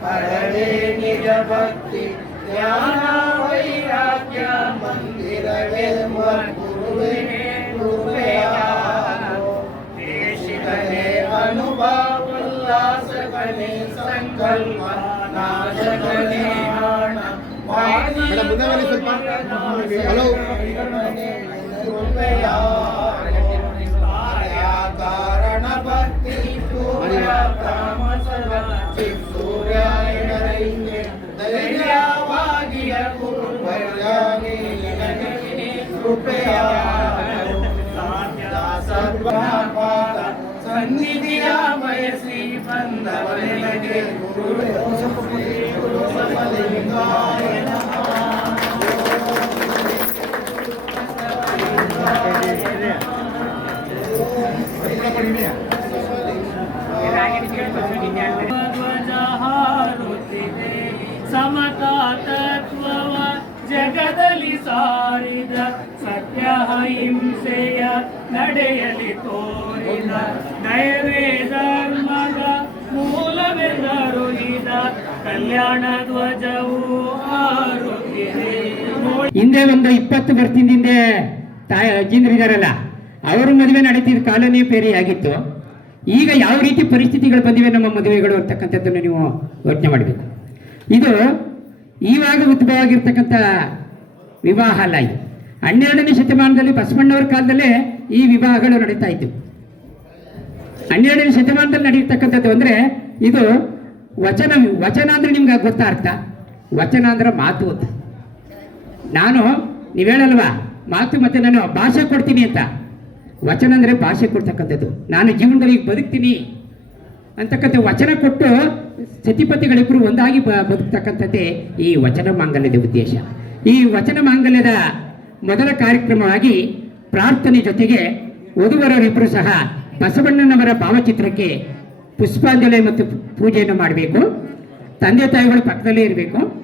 ಮಾನು ಹರಳೆ ನಿಜ ಭಕ್ತಿ ಜ್ಞಾನ ವೈರಾಗ್ಯ ಮಂದಿರವೇ ಗುರುವೇ ಕೃಪೆಯ ದೇಶಿಕನೇ ಅನುಭವ ಉಲ್ಲಾಸಕನೇ ಸಂಕಲ್ಪ ನಾಶಕನೇ ಹಣ ಮೇಡಮ್, ಮುಂದೆ ಬನ್ನಿ ಸ್ವಲ್ಪ. ಹಲೋ. సన్నిధియ వయసి బంధవనగే గురువే గురువే గురువలింగాయ నమః ಅಹಿಂಸೆಯ ನಡೆಯಲಿ ತೋರಿದ, ದಯವೇ ಧರ್ಮದ ಮೂಲವೆಂದರುಳಿದ ಕಲ್ಯಾಣ ಧ್ವಜವು ಹಿಂದೆ ಒಂದು ಇಪ್ಪತ್ತು ವರ್ಷದಿಂದ ಹಿಂದೆ ಅಜ್ಜಿಂದ್ರ ಇದಾರಲ್ಲ, ಅವರ ಮದುವೆ ನಡೀತಿದ್ದ ಕಾಲನೇ ಬೇರೆ ಆಗಿತ್ತು. ಈಗ ಯಾವ ರೀತಿ ಪರಿಸ್ಥಿತಿಗಳು ಬಂದಿವೆ ನಮ್ಮ ಮದುವೆಗಳು ಅಂತಕ್ಕಂಥದ್ದನ್ನು ನೀವು ಯೋಚನೆ ಮಾಡಬೇಕು. ಇದು ಈವಾಗ ಉದ್ಭವ ಆಗಿರ್ತಕ್ಕಂಥ ವಿವಾಹ ಅಲ್ಲ ಇದು ಹನ್ನೆರಡನೇ ಶತಮಾನದಲ್ಲಿ ಬಸವಣ್ಣವರ ಕಾಲದಲ್ಲೇ ಈ ವಿವಾಹಗಳು ನಡೀತಾ ಇತ್ತು. ಹನ್ನೆರಡನೇ ಶತಮಾನದಲ್ಲಿ ನಡೆಯತಕ್ಕಂಥದ್ದು ಅಂದರೆ ಇದು ವಚನ ವಚನ ಅಂದರೆ ನಿಮ್ಗೆ ಗೊತ್ತಾ ಅರ್ಥ? ವಚನ ಅಂದ್ರೆ ಮಾತು ಅಂತ. ನಾನು, ನೀವು ಹೇಳಲ್ವಾ? ಮಾತು ಮತ್ತೆ ನಾನು ಭಾಷೆ ಕೊಡ್ತೀನಿ ಅಂತ. ವಚನ ಅಂದರೆ ಭಾಷೆ ಕೊಡ್ತಕ್ಕಂಥದ್ದು. ನಾನು ಜೀವನದಲ್ಲಿ ಬದುಕ್ತೀನಿ ಅಂತಕ್ಕಂಥ ವಚನ ಕೊಟ್ಟು ಸತಿಪತಿಗಳಿಬ್ಬರು ಒಂದಾಗಿ ಬದುಕ್ತಕ್ಕಂಥದ್ದೇ ಈ ವಚನ ಮಾಂಗಲ್ಯದ ಉದ್ದೇಶ. ಈ ವಚನ ಮಾಂಗಲ್ಯದ ಮೊದಲ ಕಾರ್ಯಕ್ರಮವಾಗಿ ಪ್ರಾರ್ಥನೆ ಜೊತೆಗೆ ವಧುವರರಿಬ್ಬರು ಸಹ ಬಸವಣ್ಣನವರ ಭಾವಚಿತ್ರಕ್ಕೆ ಪುಷ್ಪಾಂಜಲಿ ಮತ್ತು ಪೂಜೆಯನ್ನು ಮಾಡಬೇಕು. ತಂದೆ ತಾಯಿಗಳು ಪಕ್ಕದಲ್ಲೇ ಇರಬೇಕು.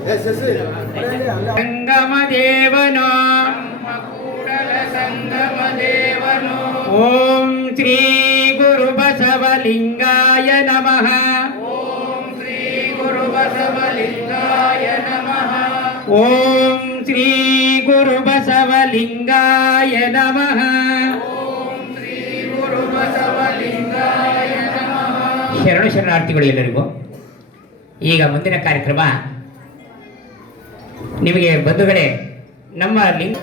ನಮಃ ಓಂ ಶ್ರೀ ಗುರು ಬಸವಲಿಂಗಾಯ ನಮಃ ಓಂ ಶ್ರೀ ಗುರು ಬಸವಲಿಂಗಾಯ ನಮಃ ಓಂ ಶ್ರೀ ಗುರು ಬಸವಲಿಂಗಾಯ ನಮಃ ಶರಣು ಶರಣಾರ್ಥಿಗಳು ಎಲ್ಲರಿಗೂ ಈಗ ಮುಂದಿನ ಕಾರ್ಯಕ್ರಮ ನಿಮಗೆ ಬಂಧುಗಳೇ ನಮ್ಮ ಲಿಂಗ